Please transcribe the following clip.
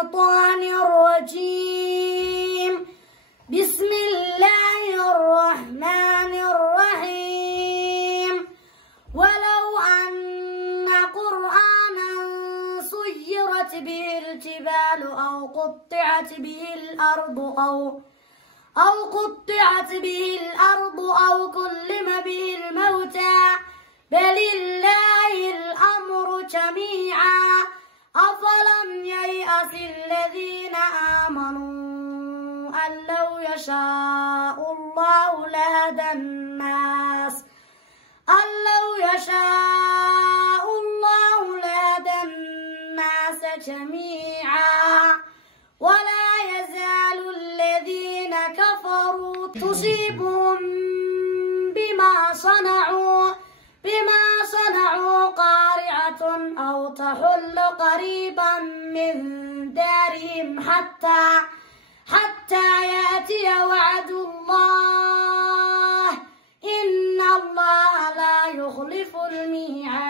الشيطان الرجيم. بسم الله الرحمن الرحيم. ولو أن قرآنا سيرت به الجبال أو قطعت به الأرض أو كلم به الموتى بل الله الأمر جميعا أفلم ييأس الذين آمنوا أن لو يشاء الله لهدى الناس جميعا ولا يزال الذين كفروا تصيبهم بما صنعوا قارعة أو تحل قريبا من دارهم حتى يأتي وعد الله إن الله لا يخلف الميعاد.